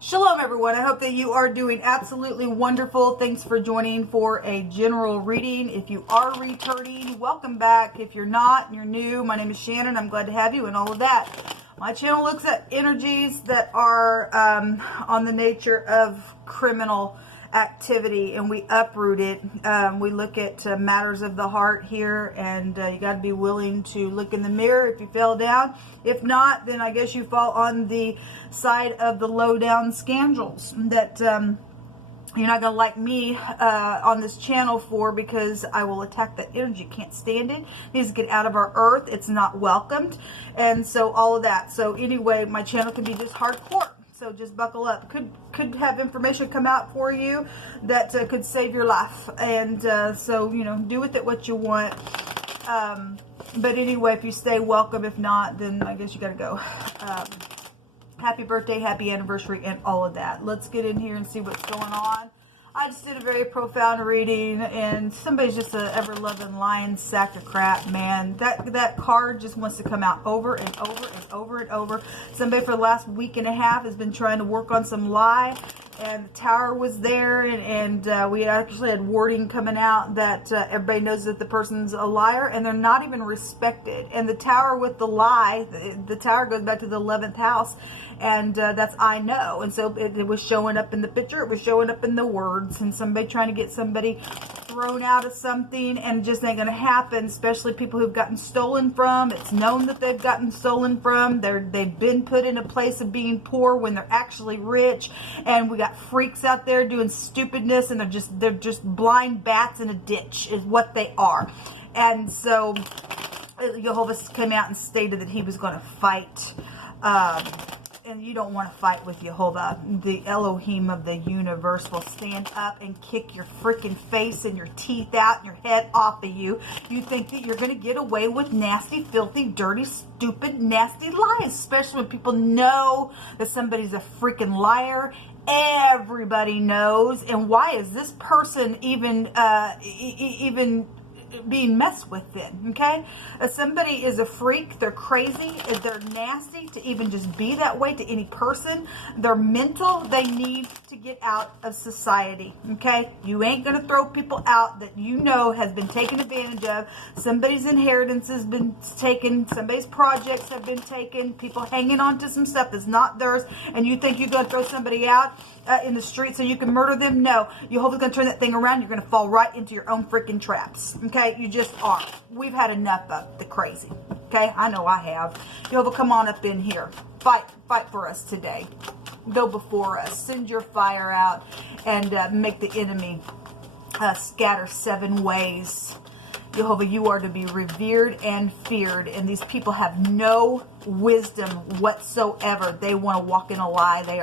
Shalom everyone, I hope that you are doing absolutely wonderful. Thanks for joining for a general reading. If you are returning, welcome back. If you're not and you're new, my name is Shannon. I'm glad to have you and all of that. My channel looks at energies that are on the nature of criminal activity, and we uproot it. We look at matters of the heart here, and you got to be willing to look in the mirror if you fell down. If not, then I guess you fall on the side of the low down scoundrels that you're not going to like me on this channel for, because I will attack that energy. Can't stand it. It needs to get out of our earth. It's not welcomed. And so all of that. So anyway, my channel can be just hardcore. So just buckle up. Could have information come out for you that could save your life. And so, you know, do with it what you want. But anyway, if you stay, welcome. If not, then I guess you got to go. Happy birthday, happy anniversary, and all of that. Let's get in here and see what's going on. I just did a very profound reading, and somebody's just a ever-loving lying sack of crap, man. That card just wants to come out over and over and over and over. Somebody for the last week and a half has been trying to work on some lie, and the tower was there, and we actually had wording coming out that everybody knows that the person's a liar, and they're not even respected. And the tower with the lie, the tower goes back to the 11th house, and that's I know. And so it was showing up in the picture, it was showing up in the words, and somebody trying to get somebody thrown out of something, and it just ain't gonna happen, especially people who've gotten stolen from. It's known that they've gotten stolen from. They've been put in a place of being poor when they're actually rich, and we got freaks out there doing stupidness, and they're just blind bats in a ditch is what they are. And so YHVH's came out and stated that he was going to fight, and you don't want to fight with YHVH. The Elohim of the universe will stand up and kick your freaking face and your teeth out and your head off of you. You think that you're going to get away with nasty, filthy, dirty, stupid, nasty lies, especially when people know that somebody's a freaking liar. Everybody knows. And why is this person even being messed with then? Okay, somebody is a freak, they're crazy, they're nasty to even just be that way to any person. They're mental. They need to get out of society. Okay, you ain't gonna throw people out that you know has been taken advantage of. Somebody's inheritance has been taken, somebody's projects have been taken, people hanging on to some stuff that's not theirs, and you think you're gonna throw somebody out in the street so you can murder them? No, YHVH's gonna turn that thing around. You're gonna fall right into your own freaking traps. Okay, you just are. We've had enough of the crazy. Okay, I know I have. YHVH, come on up in here. Fight for us today. Go before us. Send your fire out and make the enemy scatter 7 ways. YHVH, you are to be revered and feared, and these people have no wisdom whatsoever. They want to walk in a lie. They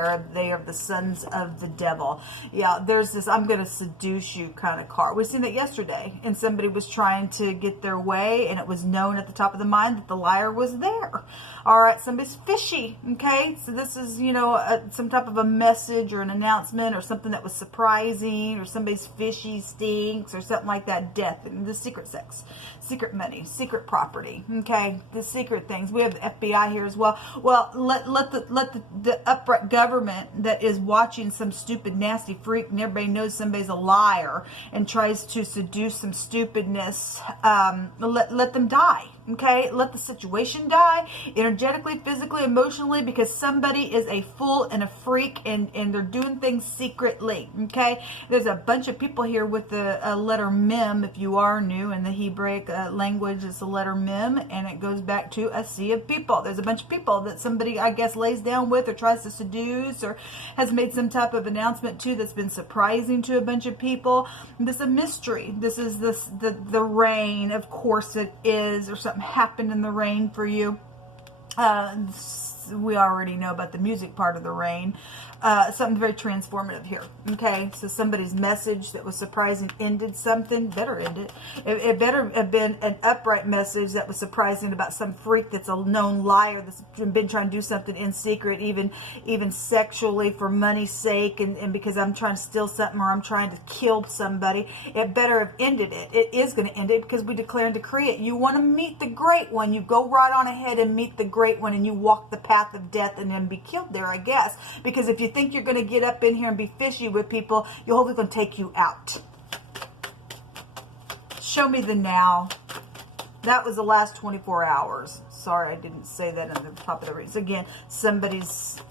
are the sons of the devil. Yeah, there's this I'm going to seduce you kind of card. We've seen that yesterday, and somebody was trying to get their way, and it was known at the top of the mind that the liar was there. All right, somebody's fishy. Okay, so this is, you know, some type of a message or an announcement or something that was surprising, or somebody's fishy stinks or something like that. Death and the secret sex, secret money, secret property. Okay, the secret things. We have the FBI here as well. Well, let the upright government that is watching some stupid nasty freak, and everybody knows somebody's a liar and tries to seduce some stupidness, let them die. Okay, let the situation die, energetically, physically, emotionally, because somebody is a fool and a freak, and they're doing things secretly. Okay, there's a bunch of people here with the letter mem. If you are new in the Hebraic language, it's the letter mem, and it goes back to a sea of people. There's a bunch of people that somebody, I guess, lays down with or tries to seduce or has made some type of announcement to that's been surprising to a bunch of people. This is a mystery. This is the rain, of course it is, or something happened in the rain for you. We already know about the music part of the rain. Something very transformative here. Okay, so somebody's message that was surprising ended something. Better end it. It better have been an upright message that was surprising about some freak that's a known liar that's been trying to do something in secret, even sexually, for money's sake, and because I'm trying to steal something or I'm trying to kill somebody. It better have ended it. It is going to end it because we declare and decree it. You want to meet the great one, you go right on ahead and meet the great one, and you walk the path path of death and then be killed there, I guess. Because if you think you're going to get up in here and be fishy with people, you're hopefully going to take you out. Show me the now. That was the last 24 hours. Sorry, I didn't say that on the top of the reading. So again, somebody's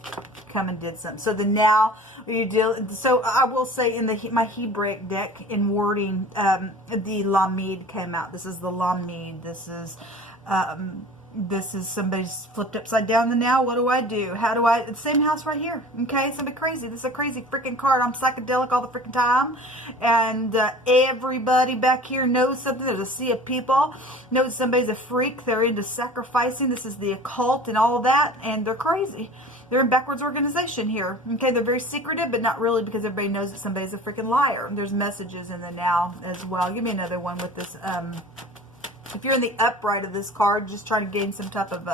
come and did something. So the now you deal. So I will say in my Hebraic deck in wording, the Lamed came out. This is the Lamed. This is somebody's flipped upside down the now. What do I do? How do I? It's the same house right here. Okay, somebody crazy. This is a crazy freaking card. I'm psychedelic all the freaking time, and everybody back here knows something. There's a sea of people. Knows somebody's a freak. They're into sacrificing. This is the occult and all that, and they're crazy. They're in backwards organization here. Okay, they're very secretive, but not really, because everybody knows that somebody's a freaking liar. There's messages in the now as well. Give me another one with this. If you're in the upright of this card, just trying to gain some type of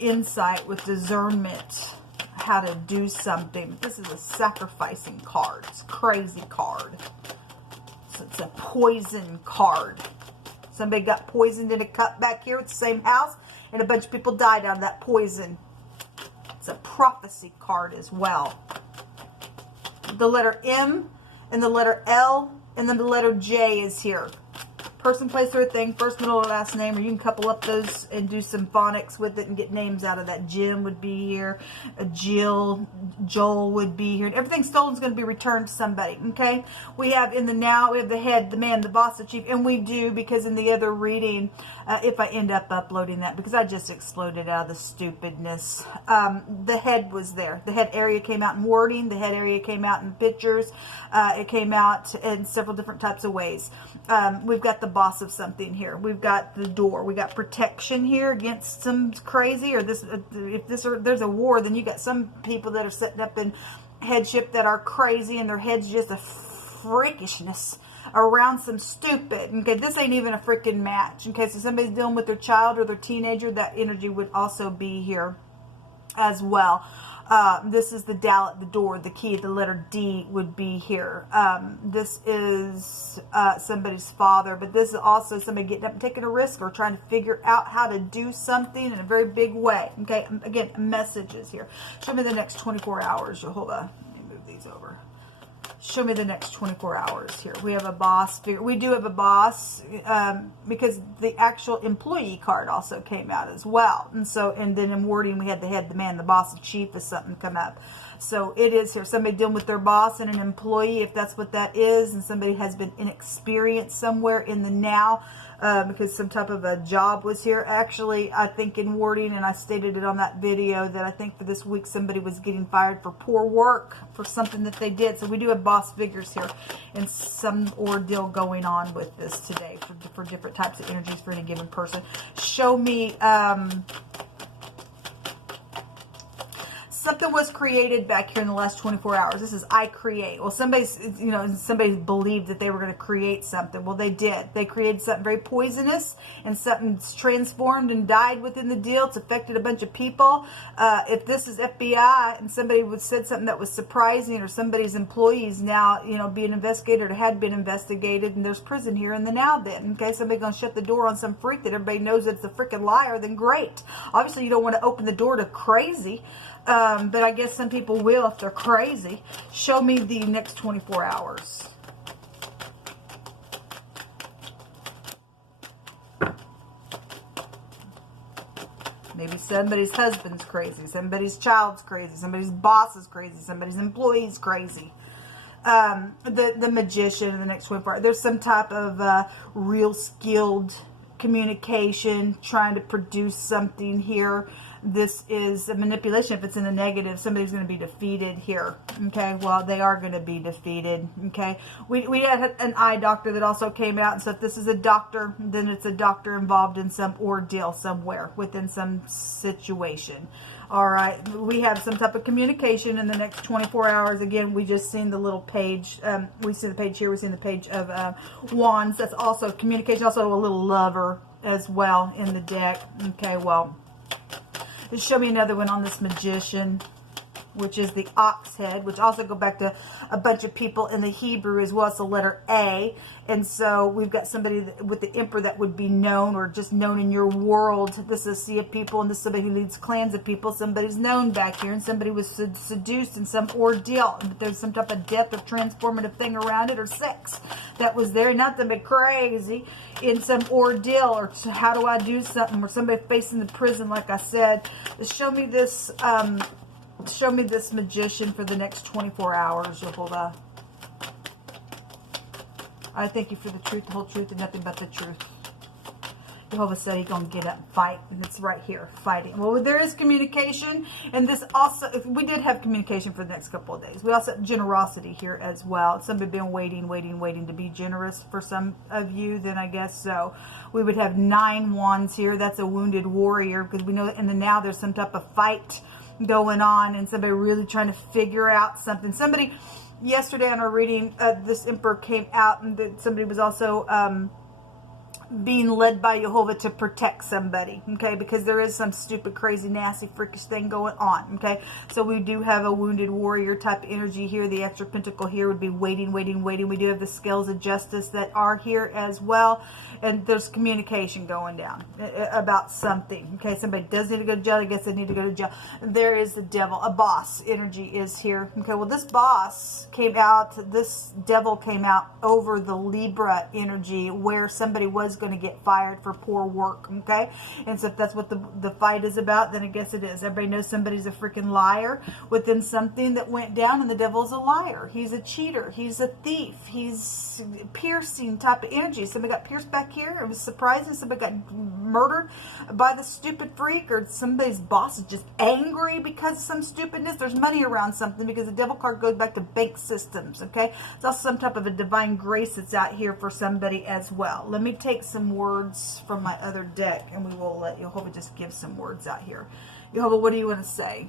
insight with discernment, how to do something. This is a sacrificing card. It's a crazy card. So it's a poison card. Somebody got poisoned in a cup back here with the same house, and a bunch of people died out of that poison. It's a prophecy card as well. The letter M and the letter L and then the letter J is here. Person, place, or thing, first, middle, or last name, or you can couple up those and do some phonics with it and get names out of that. Jim would be here. Jill, Joel would be here. And everything stolen is going to be returned to somebody, okay? We have in the now, we have the head, the man, the boss, the chief, and we do, because in the other reading, if I end up uploading that, because I just exploded out of the stupidness, the head was there. The head area came out in wording. The head area came out in pictures. It came out in several different types of ways. We've got the boss of something here. We've got the door. We got protection here against some crazy, or this. If there's a war, then you got some people that are setting up in headship that are crazy, and their head's just a freakishness around some stupid. Okay, this ain't even a freaking match. Okay, so somebody's dealing with their child or their teenager. That energy would also be here as well. This is the dowel at the door, the key, the letter D would be here. This is somebody's father, but this is also somebody getting up and taking a risk or trying to figure out how to do something in a very big way. Okay, again, messages here. Show me the next 24 hours. Hold on, let me move these over. Show me the next 24 hours here. We have a boss figure. We do have a boss because the actual employee card also came out as well. And so, and then in wording, we had the head, the man, the boss, the chief is something come up. So it is here. Somebody dealing with their boss and an employee, if that's what that is, and somebody has been inexperienced somewhere in the now because some type of a job was here. Actually, I think in wording, and I stated it on that video, that I think for this week somebody was getting fired for poor work for something that they did. So we do have boss figures here and some ordeal going on with this today for different types of energies for any given person. Show me something was created back here in the last 24 hours. This is I create. Well, somebody believed that they were going to create something. Well, they did. They created something very poisonous, and something's transformed and died within the deal. It's affected a bunch of people. If this is FBI and somebody would said something that was surprising, or somebody's employees now, being investigated or had been investigated, and there's prison here in the now then. Okay, somebody going to shut the door on some freak that everybody knows it's a freaking liar, then great. Obviously, you don't want to open the door to crazy. But I guess some people will if they're crazy. Show me the next 24 hours. Maybe somebody's husband's crazy, somebody's child's crazy, somebody's boss is crazy, somebody's employee's crazy. The magician in the next 24 hours. There's some type of real skilled communication, trying to produce something here. This is a manipulation. If it's in the negative, somebody's going to be defeated here. Okay, well, they are going to be defeated. Okay, we had an eye doctor that also came out, and so if this is a doctor, then it's a doctor involved in some ordeal somewhere within some situation. All right, we have some type of communication in the next 24 hours. Again, we just seen the little page. We see the page here. We've seen the page of wands. That's also communication. Also a little lover as well in the deck. Okay, well, just show me another one on this magician. which is the ox head, which also go back to a bunch of people in the Hebrew as well as the letter A. And so we've got somebody with the emperor that would be known or just known in your world. This is a sea of people, and this is somebody who leads clans of people. Somebody's known back here, and somebody was seduced in some ordeal. But there's some type of death or transformative thing around it, or sex that was there. Nothing but crazy in some ordeal, or how do I do something, or somebody facing the prison, like I said. Show me this magician for the next 24 hours, Jehovah. I thank you for the truth, the whole truth, and nothing but the truth. Jehovah said he's going to get up and fight, and it's right here, fighting. Well, there is communication, and this also, we did have communication for the next couple of days. We also have generosity here as well. Somebody been waiting to be generous for some of you, then I guess so. We would have 9 wands here. That's a wounded warrior, because we know in the now there's some type of fight going on, and somebody really trying to figure out something. Somebody, yesterday on our reading, this emperor came out, and that somebody was also being led by Jehovah to protect somebody, okay, because there is some stupid, crazy, nasty, freakish thing going on, okay. So we do have a wounded warrior type energy here. The extra pentacle here would be waiting. We do have the scales of justice that are here as well, and there's communication going down about something, okay. Somebody does need to go to jail. I guess they need to go to jail. There is the devil, a boss energy is here, okay. Well, this boss came out, this devil came out over the Libra energy, where somebody was going to get fired for poor work, okay. And so if that's what the fight is about, then I guess it is. Everybody knows somebody's a freaking liar within something that went down, and the devil's a liar. He's a cheater. He's a thief. He's piercing type of energy. Somebody got pierced back here. It was surprising. Somebody got murdered by the stupid freak, or somebody's boss is just angry because of some stupidness. There's money around something, because the devil card goes back to bank systems, okay. It's also some type of a divine grace that's out here for somebody as well. Let me take some words from my other deck, and we will let Jehovah just give some words out here. Jehovah, what do you want to say?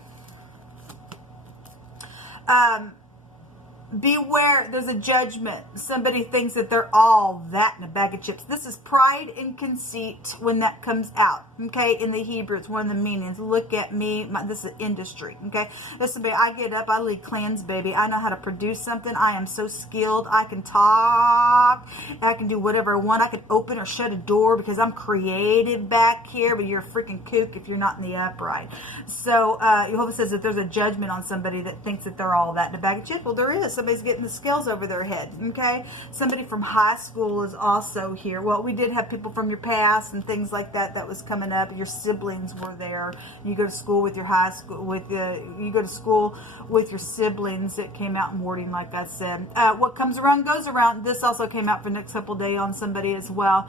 Beware, there's a judgment. Somebody thinks that they're all that in a bag of chips. This is pride and conceit when that comes out, okay? In the Hebrew, it's one of the meanings. Look at me. This is industry, okay? This is, I get up, I lead clans, baby. I know how to produce something. I am so skilled. I can talk. I can do whatever I want. I can open or shut a door because I'm creative back here, but you're a freaking kook if you're not in the upright. So Jehovah says that there's a judgment on somebody that thinks that they're all that in a bag of chips. Well, there is. Somebody's getting the scales over their head, okay? Somebody from high school is also here. Well, we did have people from your past and things like that that was coming up. Your siblings were there. You go to school with your high school, you go to school with your siblings. It came out in wording, like I said. What comes around goes around. This also came out for the next couple of days on somebody as well.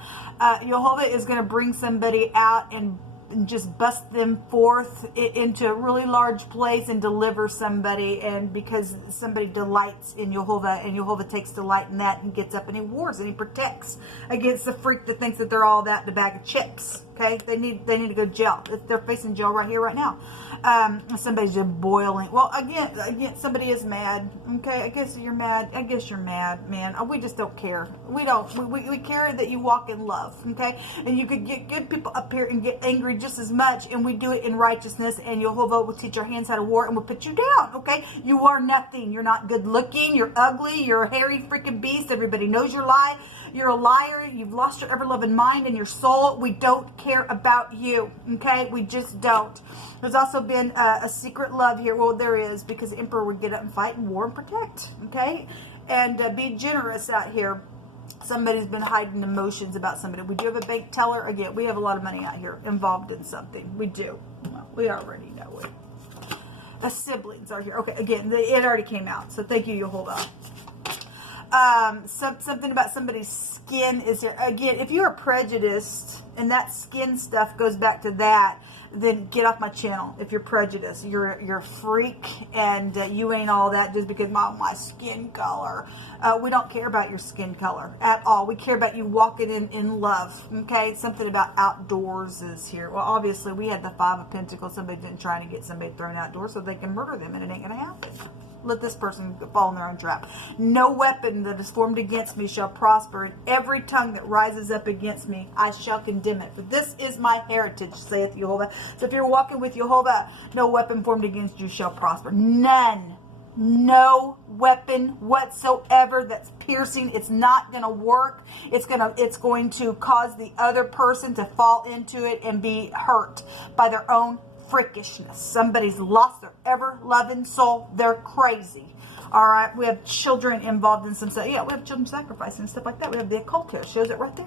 Jehovah is going to bring somebody out and just bust them forth into a really large place and deliver somebody, and because somebody delights in Jehovah, and Jehovah takes delight in that, and gets up and he wars and he protects against the freak that thinks that they're all that in a bag of chips. Okay, they need to go to jail. They're facing jail right here, right now. Somebody's just boiling. Well, again, somebody is mad. Okay, I guess you're mad. I guess you're mad, man. We just don't care. We don't. We care that you walk in love. Okay, and you could get good people up here and get angry just as much, and we do it in righteousness. And Jehovah will teach our hands how to war, and we'll put you down. Okay, you are nothing. You're not good looking. You're ugly. You're a hairy freaking beast. Everybody knows you're lying. You're a liar. You've lost your ever-loving mind and your soul. We don't care about you, okay? We just don't. There's also been a secret love here. Well, there is, because the emperor would get up and fight and war and protect, okay? And be generous out here. Somebody's been hiding emotions about somebody. We do have a bank teller. Again, we have a lot of money out here involved in something. We do. Well, we already know it. The siblings are here. Okay, again, it already came out, so thank you, Jehovah. Something about somebody's skin is here. Again, if you are prejudiced and that skin stuff goes back to that, then get off my channel. If you're prejudiced, you're a freak, and you ain't all that just because my skin color. We don't care about your skin color at all. We care about you walking in love. Okay, something about outdoors is here. Well, obviously we had the 5 of Pentacles. Somebody's been trying to get somebody thrown outdoors so they can murder them, and it ain't gonna happen. Let this person fall in their own trap. No weapon that is formed against me shall prosper, and every tongue that rises up against me, I shall condemn it. For this is my heritage, saith Jehovah. So if you're walking with Jehovah, no weapon formed against you shall prosper. None. No weapon whatsoever that's piercing. It's not going to work. It's going to cause the other person to fall into it and be hurt by their own freakishness. Somebody's lost their ever-loving soul. They're crazy. All right. We have children involved in some stuff. Yeah, we have children sacrificing and stuff like that. We have the occult here. It shows it right there.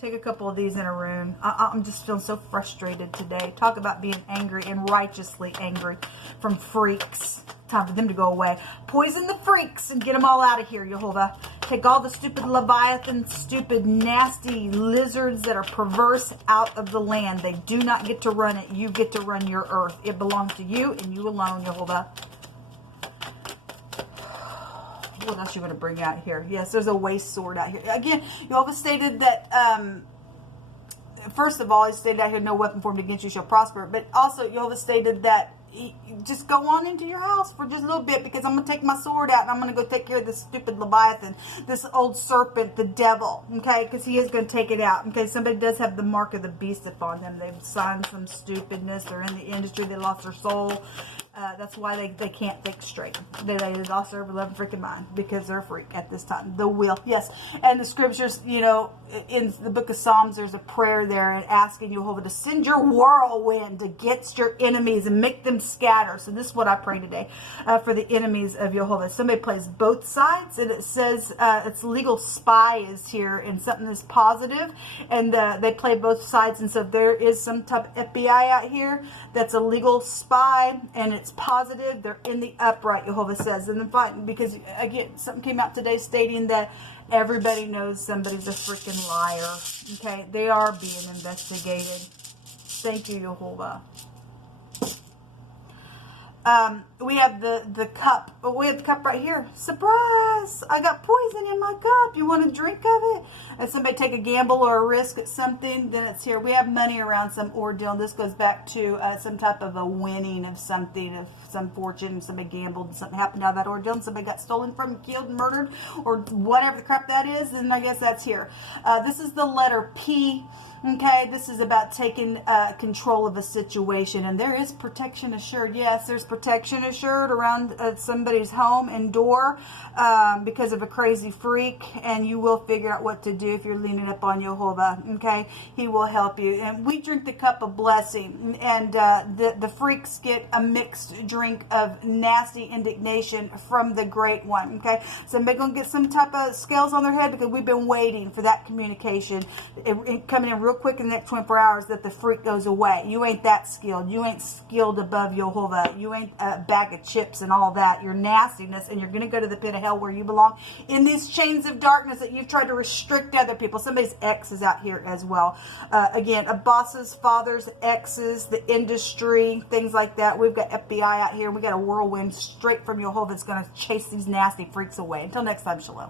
Take a couple of these in a room. I'm just feeling so frustrated today. Talk about being angry and righteously angry from freaks. Time for them to go away. Poison the freaks and get them all out of here, Jehovah. Take all the stupid leviathans, stupid, nasty lizards that are perverse out of the land. They do not get to run it. You get to run your earth. It belongs to you and you alone, Jehovah. What else you want to bring out here? Yes, there's a waste sword out here. Again, Jehovah stated that, first of all, he stated out here, no weapon formed against you shall prosper. But also, Jehovah stated that just go on into your house for just a little bit, because I'm going to take my sword out and I'm going to go take care of this stupid Leviathan, this old serpent, the devil, okay, because he is going to take it out. Okay, somebody does have the mark of the beast upon them. They've signed some stupidness. They're in the industry. They lost their soul. That's why they can't think straight. They lost their beloved freaking mind because they're a freak at this time. The will, yes. And the scriptures, you know, in the book of Psalms, there's a prayer there and asking Jehovah to send your whirlwind against your enemies and make them scatter. So this is what I pray today for the enemies of Jehovah. Somebody plays both sides, and it says it's legal spy is here and something is positive, and they play both sides. And so if there is some type of FBI out here that's a legal spy and it's positive, they're in the upright, Jehovah says. And then fine, because again, something came out today stating that everybody knows somebody's a freaking liar. Okay, they are being investigated. Thank you, Jehovah. We have the cup. We have the cup right here. Surprise! I got poison in my cup. You want a drink of it? If somebody take a gamble or a risk at something, then it's here. We have money around some ordeal. This goes back to some type of a winning of something, of some fortune. Somebody gambled and something happened out of that ordeal, and somebody got stolen from, killed, and murdered, or whatever the crap that is. And I guess that's here. This is the letter P. Okay, this is about taking control of a situation, and there is protection assured. Yes, there's protection assured around somebody's home and door because of a crazy freak, and you will figure out what to do if you're leaning up on Jehovah. Okay, he will help you. And we drink the cup of blessing, and the freaks get a mixed drink of nasty indignation from the great one. Okay, somebody gonna get some type of scales on their head because we've been waiting for that communication coming in real quick in the next 24 hours, that the freak goes away. You ain't that skilled. You ain't skilled above Jehovah. You ain't a bag of chips and all that. Your nastiness, and you're going to go to the pit of hell where you belong, in these chains of darkness that you've tried to restrict other people. Somebody's ex is out here as well. Again, a boss's father's exes, the industry, things like that. We've got FBI out here. We got a whirlwind straight from Jehovah that's going to chase these nasty freaks away. Until next time, shalom.